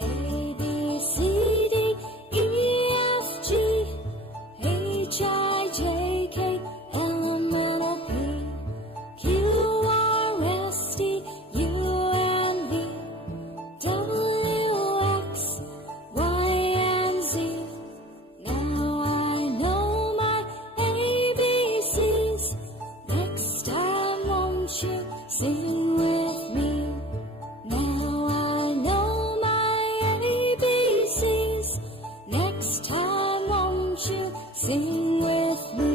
A, B, C, D, E, F, G, H, I, J, K, L, M, N, O, P, Q, R, S, T, U, N, V, W, X, Y, and Z. Now I know my ABCs. Next time, won't you sing with me? Now I know my ABCs. Next time, won't you sing with me?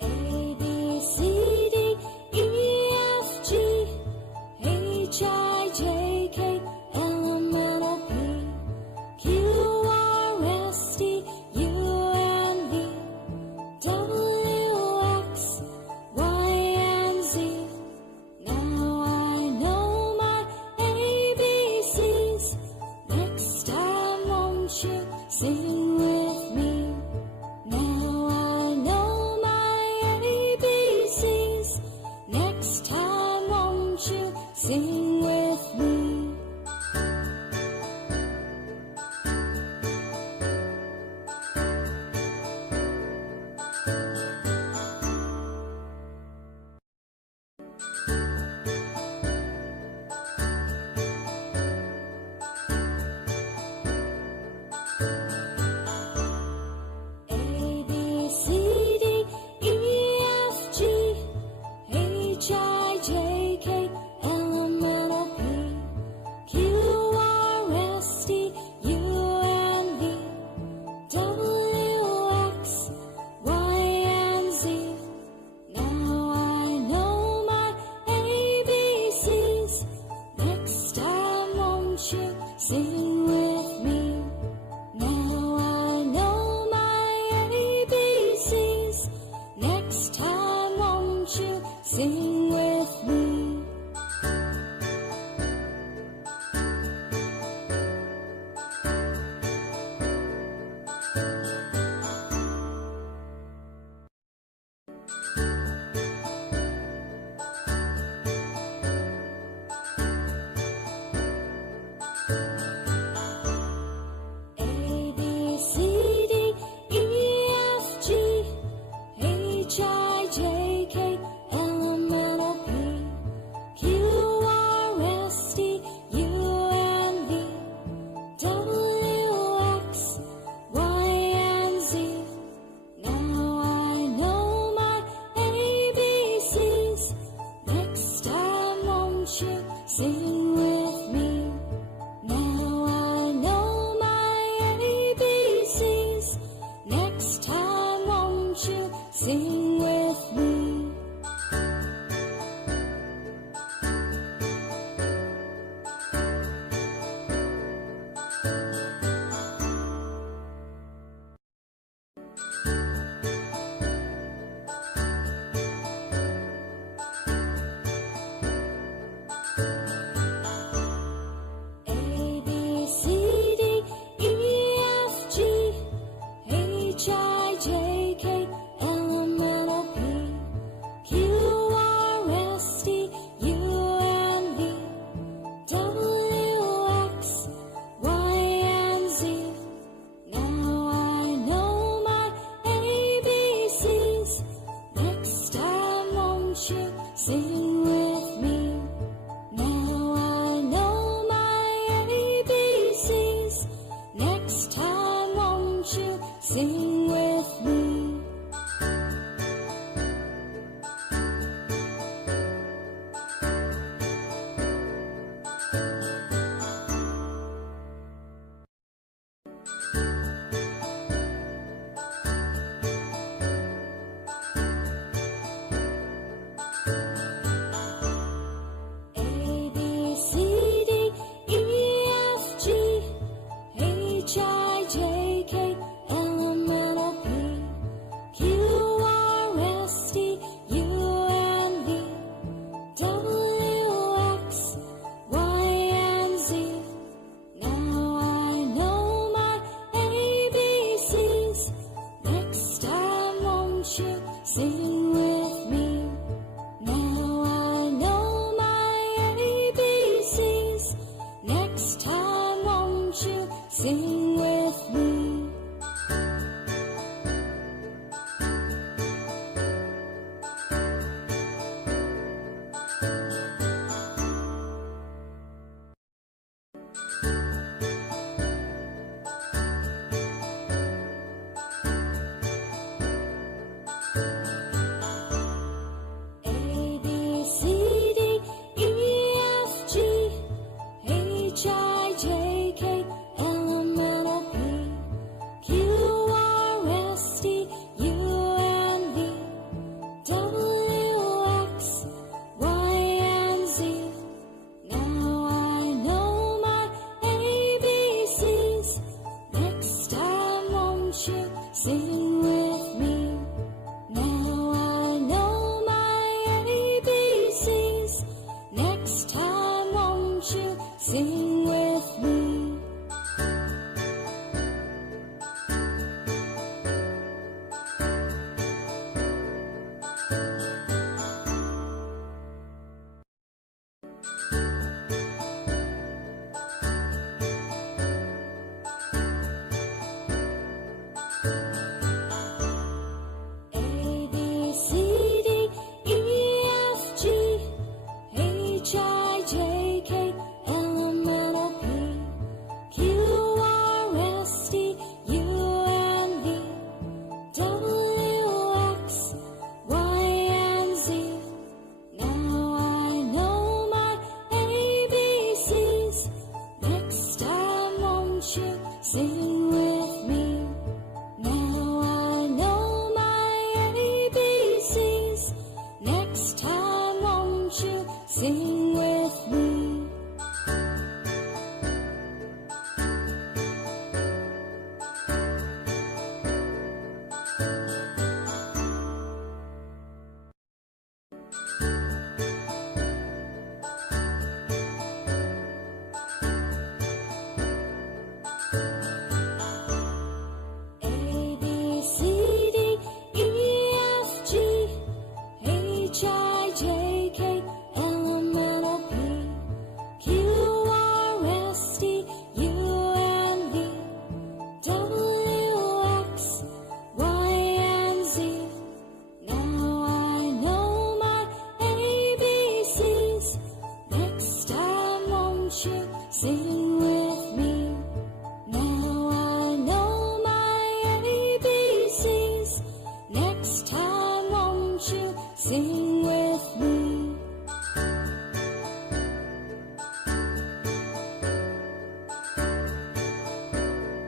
A, B, C, D, E, F, G, H, I, J, K, L, M, N, O, P, Q, R, S, T, U, N, V, W, X, Y, and Z. Now I know my ABCs. Next time, won't you sing with me? Now I know my ABCs. Next time, won't you sing with me? sing with me. Sing with me. Now I know my ABCs. Next time, won't you sing with me? Sing with me.